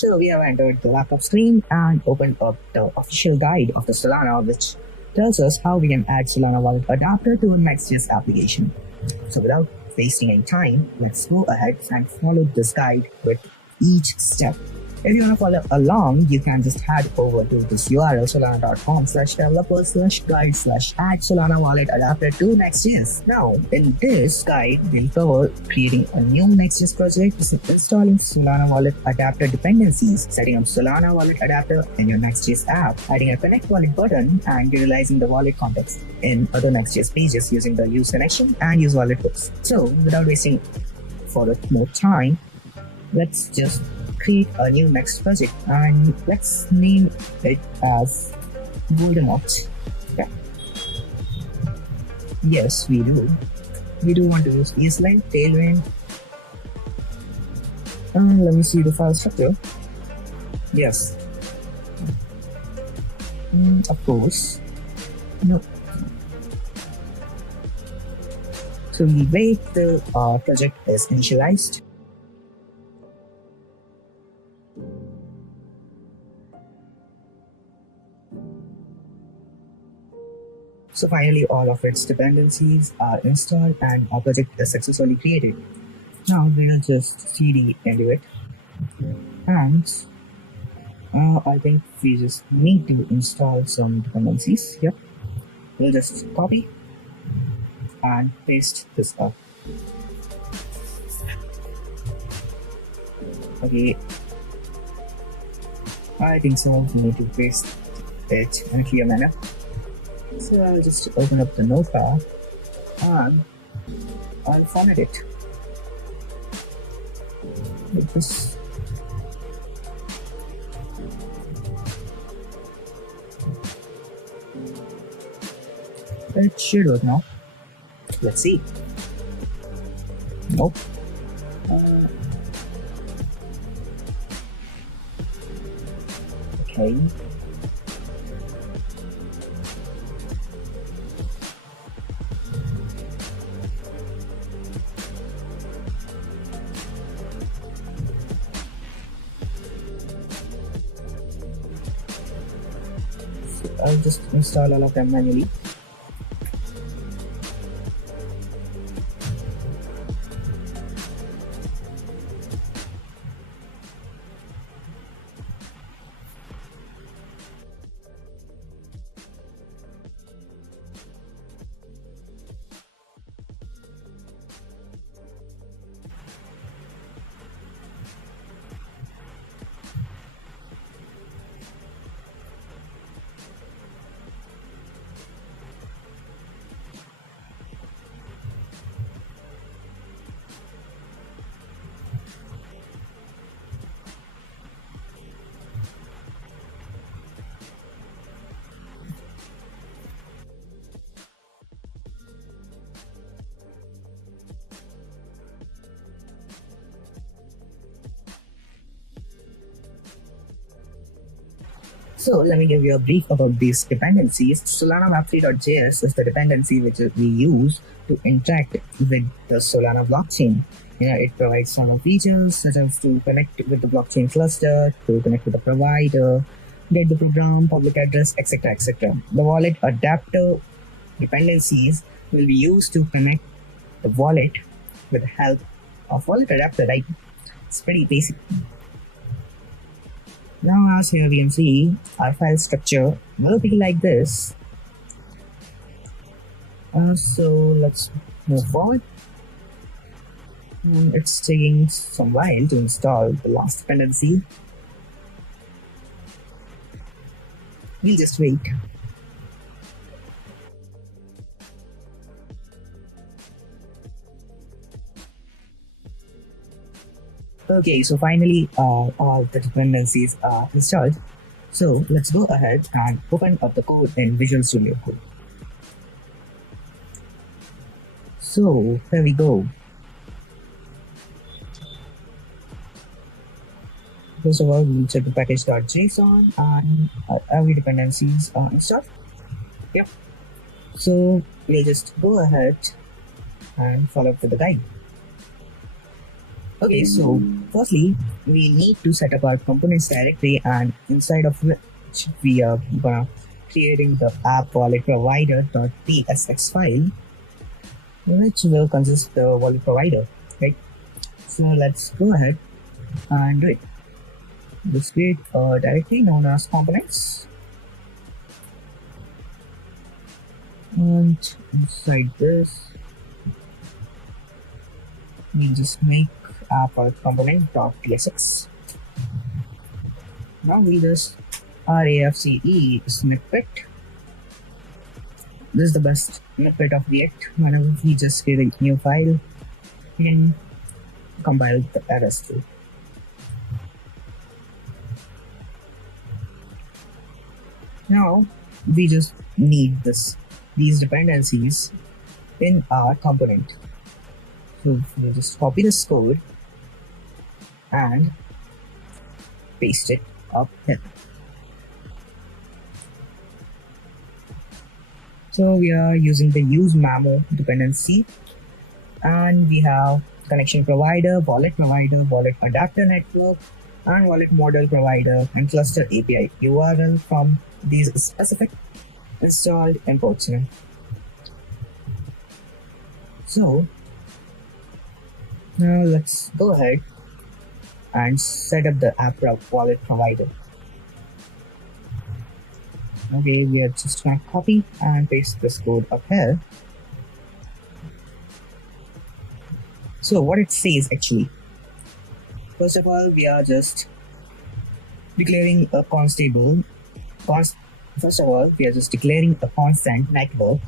So we have entered the laptop screen and opened up the official guide of the Solana, which tells us how we can add Solana wallet adapter to a Next.js application. So without wasting any time, let's go ahead and follow this guide with each step. If you want to follow along, you can just head over to this URL solana.com/developers/guide/add Solana wallet adapter to Next.js. Now, in this guide, we'll cover creating a new Next.js project, installing Solana wallet adapter dependencies, setting up Solana wallet adapter in your Next.js app, adding a connect wallet button, and utilizing the wallet context in other Next.js pages using the useConnection and useWallet hooks. So, without wasting further more time, let's just create a new next project and let's name it as Voldemort. Okay. Yes, we do. We do want to use Eastline, Tailwind. Let me see the file structure. Yes. Of course. No. So we wait till our project is initialized. So finally, all of its dependencies are installed and our project is successfully created. Now we'll just cd into it, and I think we just need to install some dependencies. Yep, we'll just copy and paste this up. Okay, I think so. We need to paste it in a clear manner. So I'll just open up the notepad and I'll format it like this. It should work now. Let's see. Nope. Okay. I'll just install all of them manually. So let me give you a brief about these dependencies. Solana Web3.js is the dependency which we use to interact with the Solana blockchain. It provides some features such as to connect with the blockchain cluster, to connect with the provider, get the program, public address, etc. etc. The wallet adapter dependencies will be used to connect the wallet with the help of wallet adapter, right? It's pretty basic. Now, as here we can see, our file structure will be like this. So let's move forward. It's taking some while to install the last dependency. We'll just wait. Okay, so finally all the dependencies are installed. So let's go ahead and open up the code in Visual Studio Code. So here we go. First of all, we'll check the package.json and every dependencies are installed. Yep. So we'll just go ahead and follow up with the guide. Okay, so Firstly, we need to set up our components directory, and inside of which we are gonna creating the app wallet provider.tsx file, which will consist the wallet provider, right? So let's go ahead and do it. Let's create a directory known as components, and inside this we just make app wallet component.tsx. Now we just RAFCE snippet. This is the best snippet of React. Whenever we just create a new file, we can compile the errors through. Now we just need these dependencies in our component. So we just copy this code and paste it up here. So we are using the useMamo dependency, and we have connection provider, wallet adapter network, and wallet model provider, and cluster API URL from these specific installed imports. So now let's go ahead and set up the app wallet provider. Okay, we are just gonna copy and paste this code up here. So what it says actually, first of all, we are just declaring a constant network,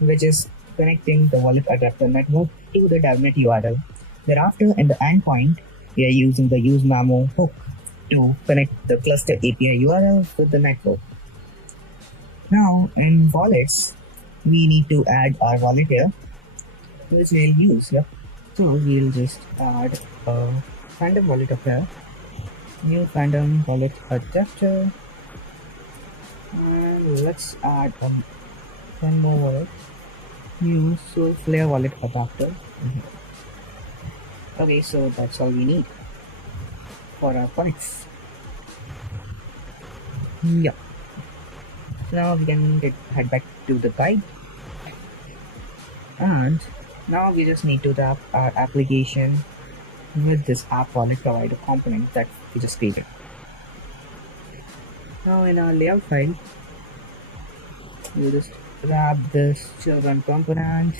which is connecting the wallet adapter network to the DevNet URL. Thereafter, in the endpoint, we are using the useMamo hook to connect the cluster API URL with the network. Now, in wallets, we need to add our wallet here, which we'll use. So we'll just add a random wallet up here, new random wallet adapter, and let's add one more wallet, new Soulflare wallet adapter. Okay, so that's all we need for our points. Yeah. Now we can head back to the guide, and now we just need to wrap our application with this app wallet provider component that we just created. Now in our layout file, we just wrap this children component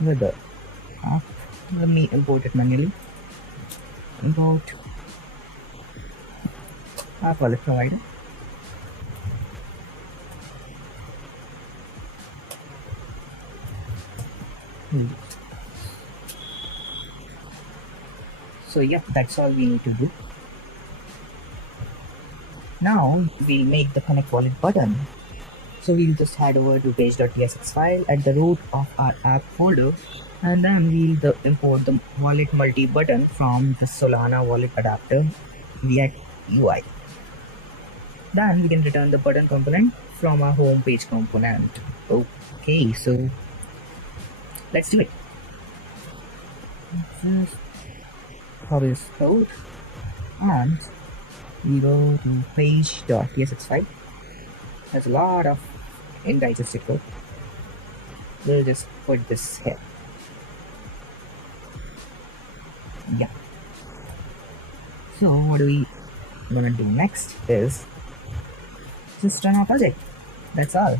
with the app. Let me import it manually. Import app wallet provider. So yeah, that's all we need to do. Now we make the connect wallet button. So we'll just head over to page.tsx file at the root of our app folder, and then we'll import the wallet multi button from the Solana wallet adapter React UI. Then we can return the button component from our home page component. Okay, so let's do it. Just copy this code and we go to page.tsx file. There's a lot of indigested code. We'll just put this here. Yeah. So what we gonna do next is just run our project. That's all.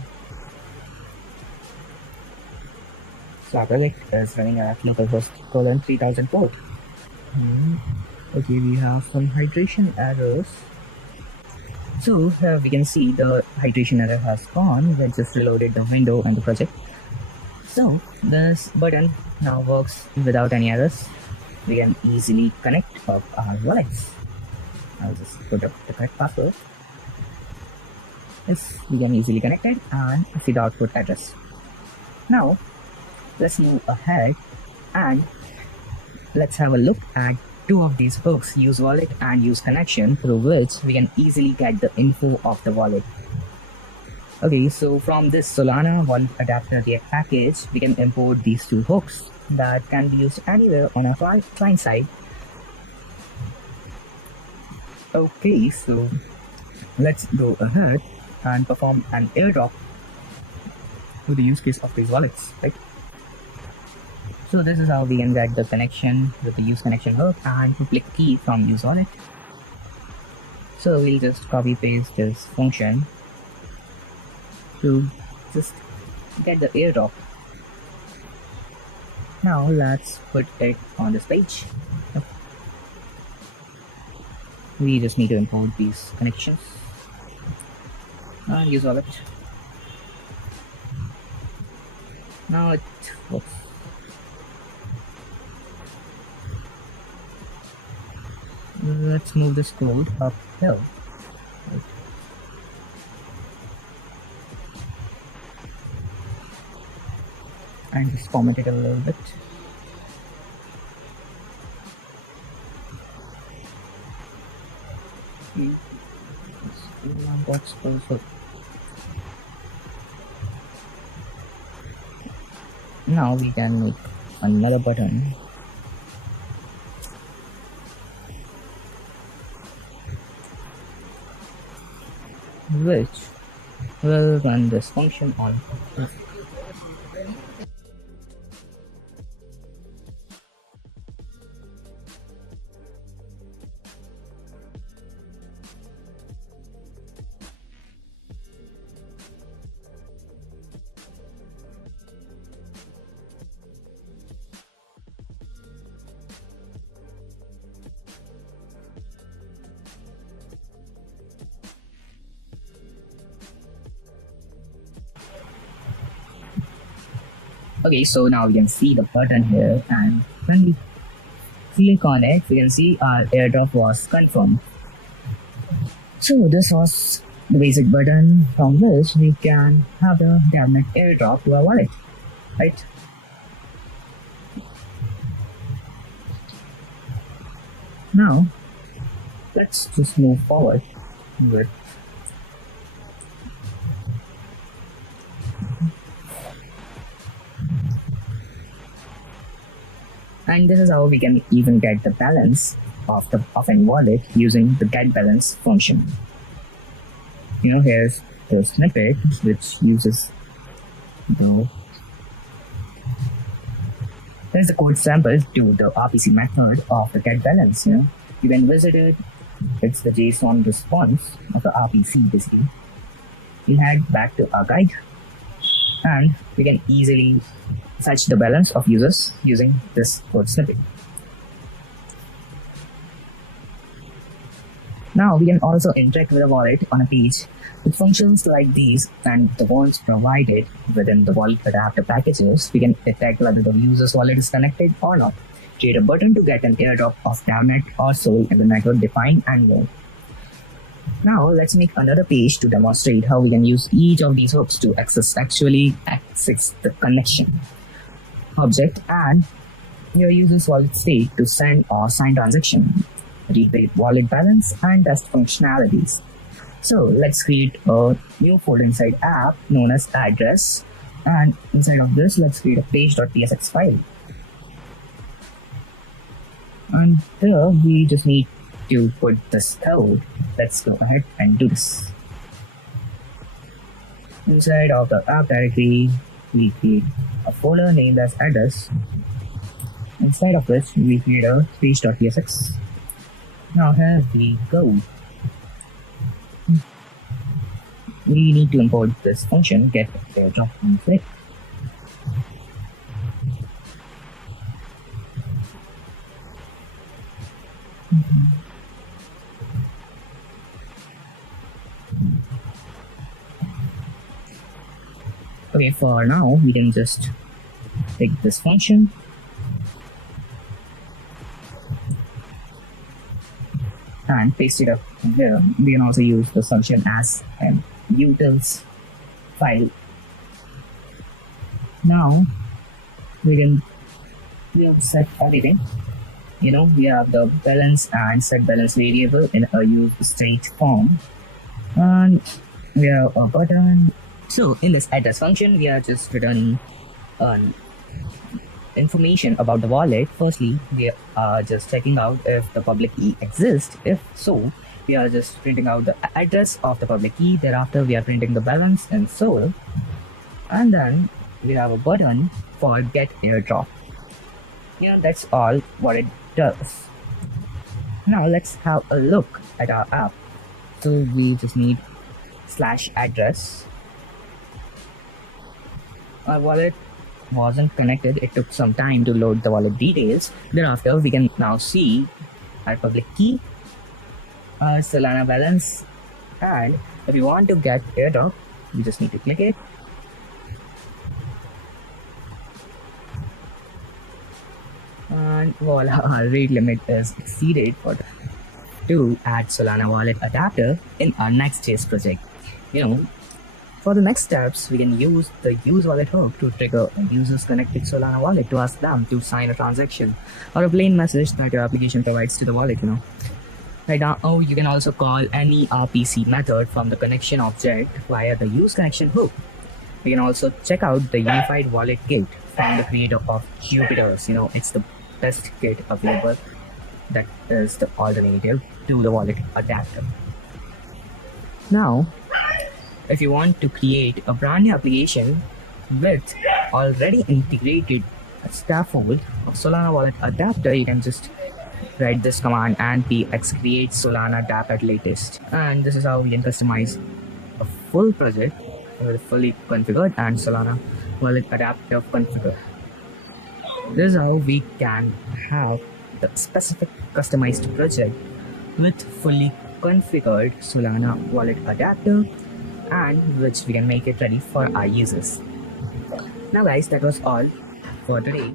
So our project is running at localhost 3000 port. Okay, we have some hydration errors. So here we can see the hydration error has gone. We just reloaded the window and the project. So this button now works without any errors. We can easily connect up our wallets. I'll just put up the correct password. Yes, we can easily connect it and see the output address. Now let's move ahead and let's have a look at two of these hooks, useWallet and useConnection, through which we can easily get the info of the wallet. Okay, so from this Solana wallet adapter React package, we can import these two hooks that can be used anywhere on our client side. Okay, so let's go ahead and perform an airdrop to the use case of these wallets, right? So this is how we can get the connection with the useConnection hook and public key from useWallet. So we'll just copy paste this function to just get the airdrop. Now let's put it on this page. We just need to import these connections and useWallet. Now it works. Let's move this code uphill. Right. And just format it a little bit. Box also. Now we can make another button which will run this function on. Okay, so now we can see the button here, and when we click on it, we can see our airdrop was confirmed. So this was the basic button from which we can have the DAVnet airdrop to our wallet, right? Now, let's just move forward with and this is how we can even get the balance of an wallet using the get balance function. You know, here's the snippet which uses there's the code sample to the RPC method of the get balance. You can visit it. It's the JSON response of the RPC basically. We'll head back to our guide and we can easily search the balance of users using this code snippet. Now we can also interact with the wallet on a page with functions like these and the ones provided within the wallet adapter packages. We can detect whether the user's wallet is connected or not. Create a button to get an airdrop of DAVnet or SOL in the network define and more. Now let's make another page to demonstrate how we can use each of these hooks to access the connection object and your user's wallet state to send or sign transaction, read the wallet balance and test functionalities. So let's create a new folder inside app known as address, and inside of this let's create a page.tsx file. And there we just need to put this code. Let's go ahead and do this. Inside of the app directory, we create a folder named as address. Inside of which we create a page.tsx. Now here we go. We need to import this function get airdrop config. Okay, for now we can just take this function and paste it up here. We can also use the function as an utils file. Now we have set everything. We have the balance and set balance variable in a use state form, and we have a button. So in this address function, we are just returning information about the wallet. Firstly, we are just checking out if the public key exists. If so, we are just printing out the address of the public key. Thereafter, we are printing the balance and Sol, and then we have a button for get airdrop. Yeah, that's all what it does. Now let's have a look at our app. So we just need /address. Our wallet wasn't connected. It took some time to load the wallet details. Thereafter, we can now see our public key, our Solana balance, and if you want to get airdrop, you just need to click it. And voila, our rate limit is exceeded to add Solana wallet adapter in our Next.js project. For the next steps, we can use the useWallet hook to trigger a user's connected Solana wallet to ask them to sign a transaction or a plain message that your application provides to the wallet. Right now, you can also call any RPC method from the connection object via the useConnection hook. We can also check out the unified wallet kit from the creator of Jupyter's. It's the best kit available that is the alternative to the wallet adapter. Now, if you want to create a brand new application with already integrated scaffold of Solana wallet adapter, you can just write this command npx create Solana dApp at latest, and this is how we can customize a full project with fully configured and Solana wallet adapter configured. This is how we can have the specific customized project with fully configured Solana wallet adapter, and which we can make it ready for our users. Now guys, that was all for today.